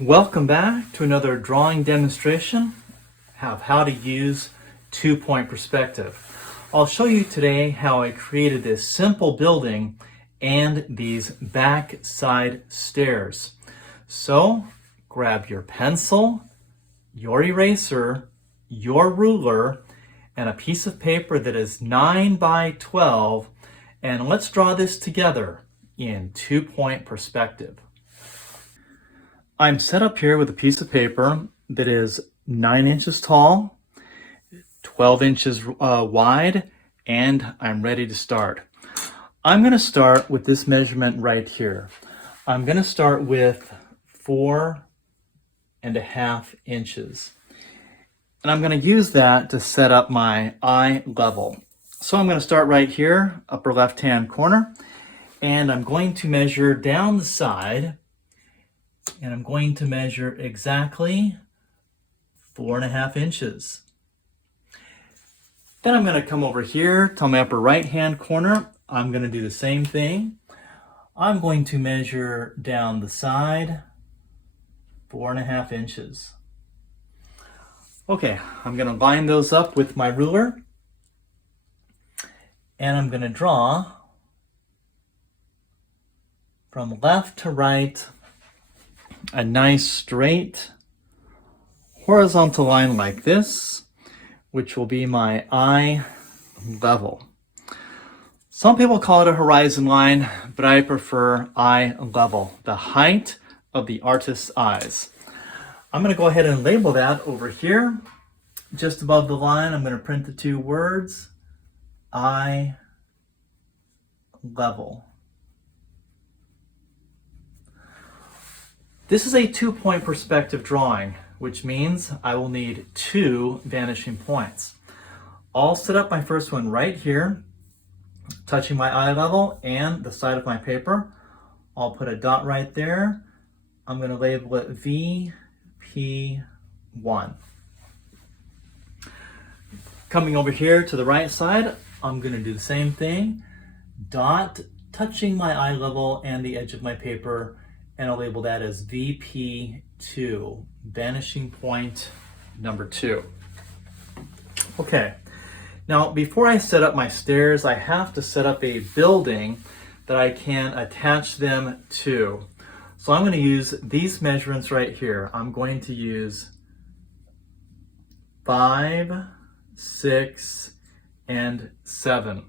Welcome back to another drawing demonstration of how to use two-point perspective. I'll show you today how I created this simple building and these back side stairs. So grab your pencil, your eraser, your ruler, and a piece of paper that is 9 by 12, and let's draw this together in two-point perspective. I'm set up here with a piece of paper that is 9 inches tall, 12 inches wide, and I'm ready to start. I'm going to start with this measurement right here. I'm going to start with 4.5 inches. And I'm going to use that to set up my eye level. So I'm going to start right here, upper left-hand corner, and I'm going to measure down the side. And I'm going to measure exactly 4.5 inches. Then I'm going to come over here to my upper right hand corner. I'm going to do the same thing. I'm going to measure down the side 4.5 inches. Okay, I'm going to line those up with my ruler. And I'm going to draw from left to right a nice straight horizontal line like this, which will be my eye level. Some people call it a horizon line, but I prefer eye level, the height of the artist's eyes. I'm going to go ahead and label that over here. Just above the line, I'm going to print the two words, eye level. This is a two-point perspective drawing, which means I will need 2 vanishing points. I'll set up my first one right here, touching my eye level and the side of my paper. I'll put a dot right there. I'm going to label it VP1. Coming over here to the right side, I'm going to do the same thing. Dot touching my eye level and the edge of my paper, and I'll label that as VP2, vanishing point number 2. Okay, now before I set up my stairs, I have to set up a building that I can attach them to. So I'm going to use these measurements right here. I'm going to use 5, 6, and 7.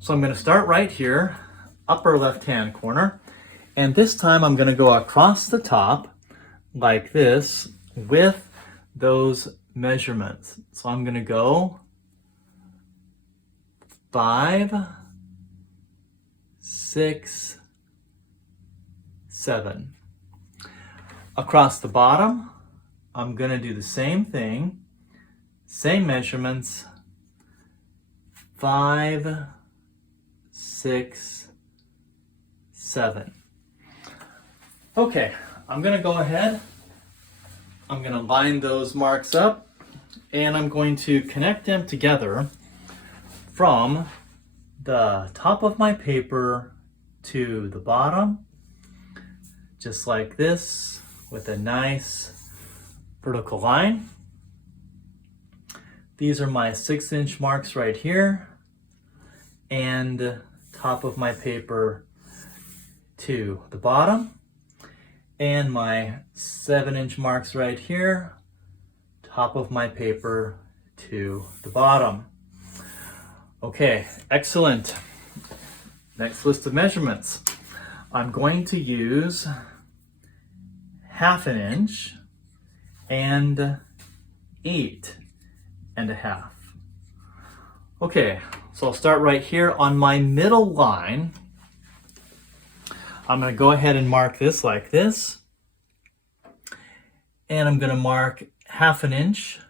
So I'm going to start right here, upper left-hand corner. And this time I'm going to go across the top like this with those measurements. So I'm going to go 5, 6, 7. Across the bottom, I'm going to do the same thing, same measurements, 5, 6, 7. Okay, I'm going to go ahead, I'm going to line those marks up, and I'm going to connect them together from the top of my paper to the bottom, just like this, with a nice vertical line. These are my 6-inch marks right here, and top of my paper to the bottom. And my 7-inch marks right here, top of my paper to the bottom. Okay, excellent. Next list of measurements. I'm going to use 1/2 inch and 8.5. Okay, so I'll start right here on my middle line. I'm going to go ahead and mark this like this. And I'm going to mark 1/2 inch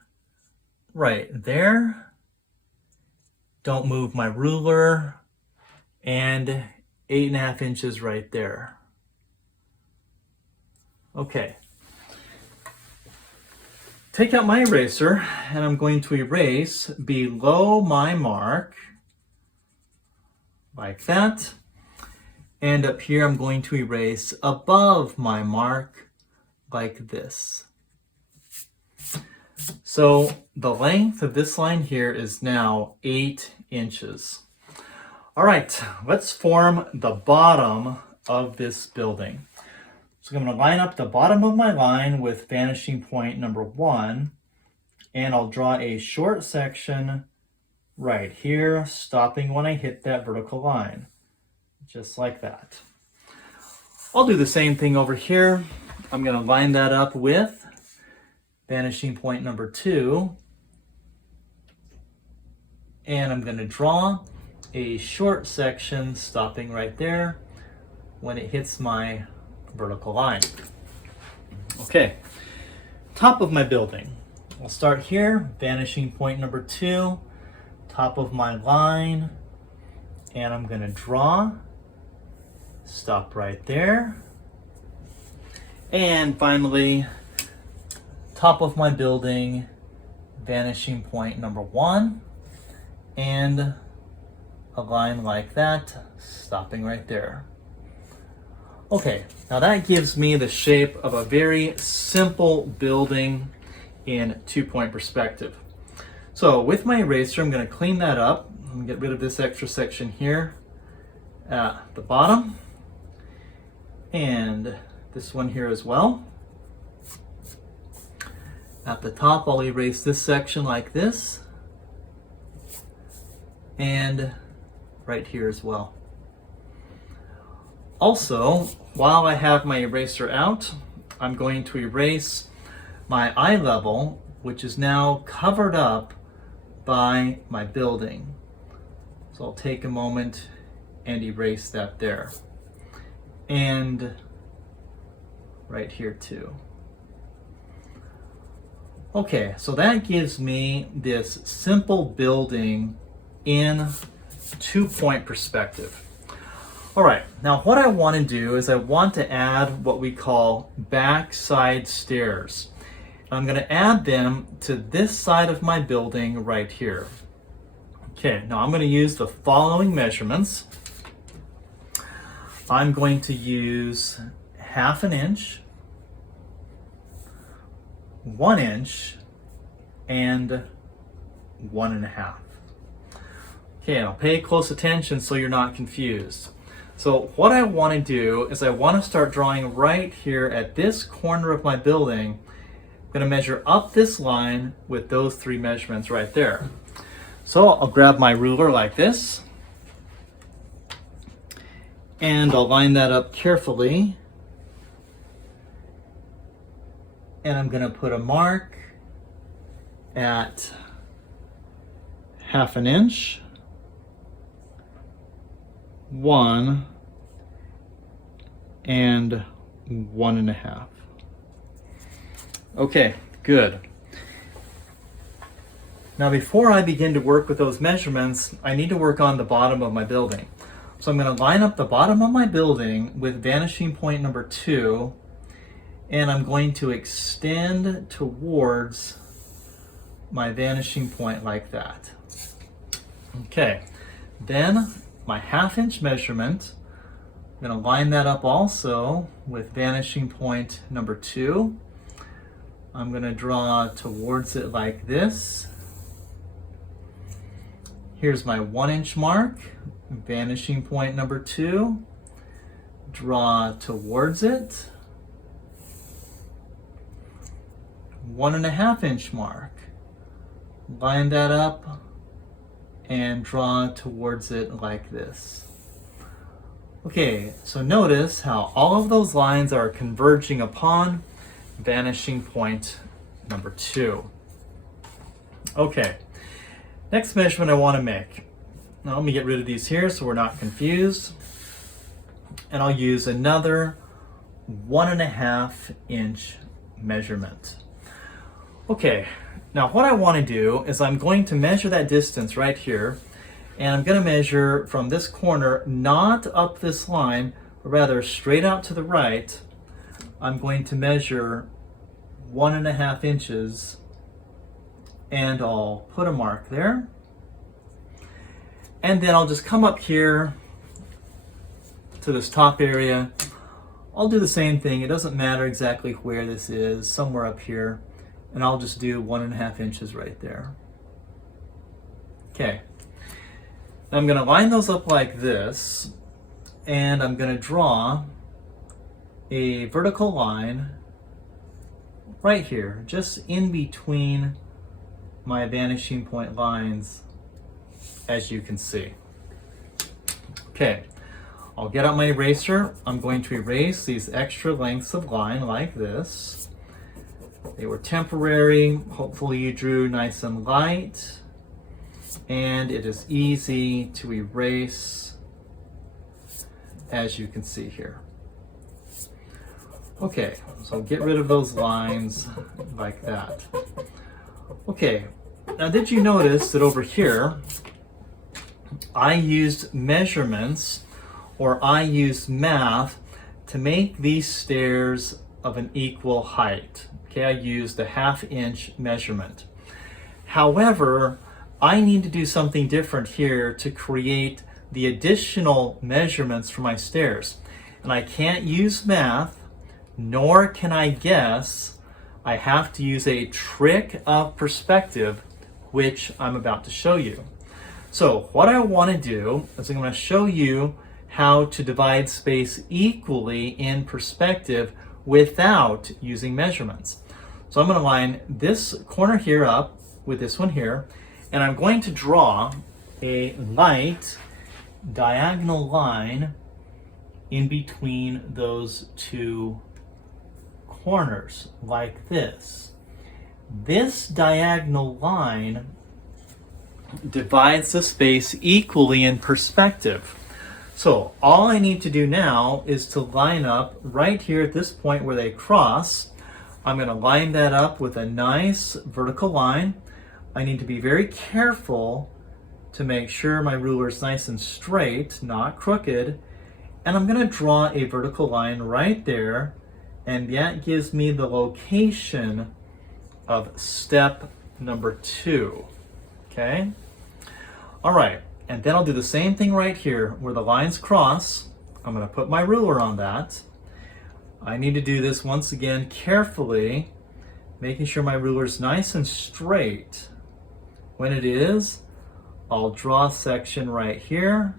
right there. Don't move my ruler. And 8.5 inches right there. Okay. Take out my eraser, and I'm going to erase below my mark like that. And up here, I'm going to erase above my mark like this. So the length of this line here is now 8 inches. All right, let's form the bottom of this building. So I'm going to line up the bottom of my line with vanishing point number 1, and I'll draw a short section right here, stopping when I hit that vertical line, just like that. I'll do the same thing over here. I'm going to line that up with vanishing point number 2, and I'm going to draw a short section stopping right there when it hits my vertical line. Okay, top of my building. I'll start here, vanishing point number 2, top of my line, and I'm going to draw, stop right there, and finally top of my building, vanishing point number 1, and a line like that, stopping right there. Okay, now that gives me the shape of a very simple building in 2-point perspective. So with my eraser, I'm going to clean that up and get rid of this extra section here at the bottom, and this one here as well. At the top, I'll erase this section like this, and right here as well. Also, while I have my eraser out, I'm going to erase my eye level, which is now covered up by my building. So I'll take a moment and erase that there. And right here too. Okay, so that gives me this simple building in 2-point perspective. All right, now what I want to do is I want to add what we call backside stairs. I'm going to add them to this side of my building right here. Okay, now I'm going to use the following measurements. I'm going to use 1/2 inch, 1 inch, and 1.5. Okay, now pay close attention so you're not confused. So what I want to do is I want to start drawing right here at this corner of my building. I'm going to measure up this line with those 3 measurements right there. So I'll grab my ruler like this, and I'll line that up carefully. And I'm going to put a mark at 1/2 inch, 1, and 1.5. Okay, good. Now before I begin to work with those measurements, I need to work on the bottom of my building. So I'm going to line up the bottom of my building with vanishing point number 2, and I'm going to extend towards my vanishing point like that. Okay, then my 1/2 inch measurement, I'm going to line that up also with vanishing point number 2. I'm going to draw towards it like this. Here's my 1 inch mark, vanishing point number 2, draw towards it. 1.5 inch mark, line that up and draw towards it like this. Okay, so notice how all of those lines are converging upon vanishing point number 2. Okay, next measurement I want to make. Now let me get rid of these here so we're not confused. And I'll use another 1.5 inch measurement. Okay, now what I want to do is I'm going to measure that distance right here, and I'm going to measure from this corner, not up this line, but rather straight out to the right. I'm going to measure 1.5 inches, and I'll put a mark there. And then I'll just come up here to to this top area. I'll do the same thing. It doesn't matter exactly where this is, somewhere up here. And I'll just do 1.5 inches right there. Okay. Now I'm going to line those up like this, and I'm going to draw a vertical line right here, just in between my vanishing point lines, as you can see. Okay, I'll get out my eraser. I'm going to erase these extra lengths of line like this. They were temporary. Hopefully you drew nice and light. And it is easy to erase, as you can see here. Okay, so get rid of those lines like that. Okay, now did you notice that over here, I used measurements, or I used math to make these stairs of an equal height. Okay, I used a 1/2 inch measurement. However, I need to do something different here to create the additional measurements for my stairs. And I can't use math, nor can I guess. I have to use a trick of perspective, which I'm about to show you. So what I want to do is I'm going to show you how to divide space equally in perspective without using measurements. So I'm going to line this corner here up with this one here, and I'm going to draw a light diagonal line in between those two corners, like this. This diagonal line divides the space equally in perspective. So all I need to do now is to line up right here at this point where they cross. I'm going to line that up with a nice vertical line. I need to be very careful to make sure my ruler is nice and straight, not crooked. And I'm going to draw a vertical line right there, and that gives me the location of step number 2. Okay? All right, and then I'll do the same thing right here where the lines cross. I'm going to put my ruler on that. I need to do this once again carefully, making sure my ruler is nice and straight. When it is, I'll draw a section right here,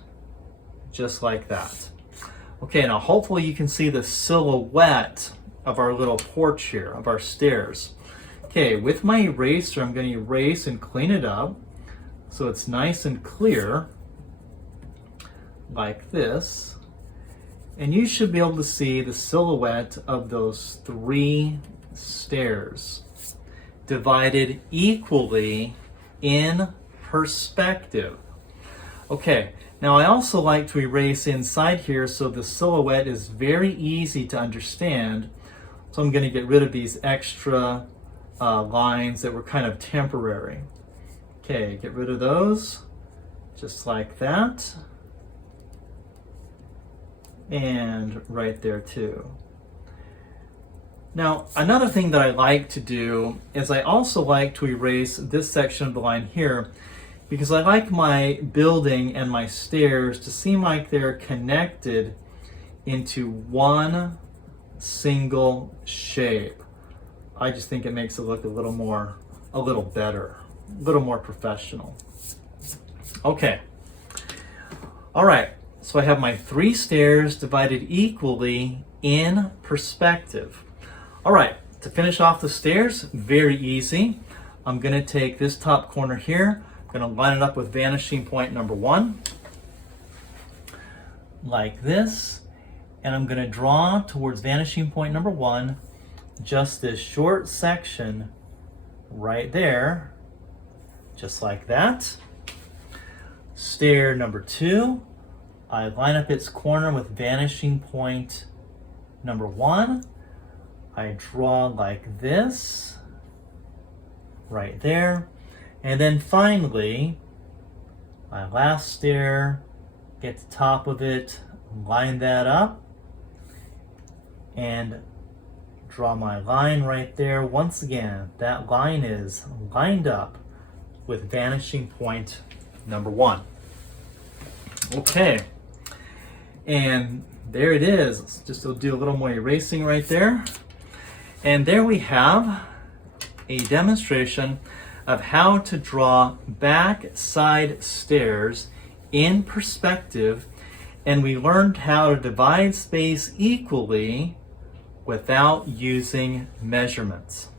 just like that. Okay, now hopefully you can see the silhouette of our little porch here, of our stairs. Okay, with my eraser, I'm going to erase and clean it up so it's nice and clear, like this. And you should be able to see the silhouette of those 3 stairs divided equally in perspective. Okay, now I also like to erase inside here so the silhouette is very easy to understand. So I'm going to get rid of these extra lines that were kind of temporary. Okay, get rid of those, just like that. And right there too. Now, another thing that I like to do is I also like to erase this section of the line here, because I like my building and my stairs to seem like they're connected into one single shape. I just think it makes it look a little better, a little more professional. Okay. All right. So I have my 3 stairs divided equally in perspective. All right, to finish off the stairs, very easy. I'm going to take this top corner here, I'm going to line it up with vanishing point number 1, like this, and I'm going to draw towards vanishing point number 1 just this short section right there, just like that. Stair number 2, I line up its corner with vanishing point number 1. I draw like this, right there. And then finally, my last stair, get the top of it, line that up, and draw my line right there. Once again, that line is lined up with vanishing point number 1. Okay. And there it is. Let's just do a little more erasing right there. And there we have a demonstration of how to draw backside stairs in perspective, and we learned how to divide space equally without using measurements.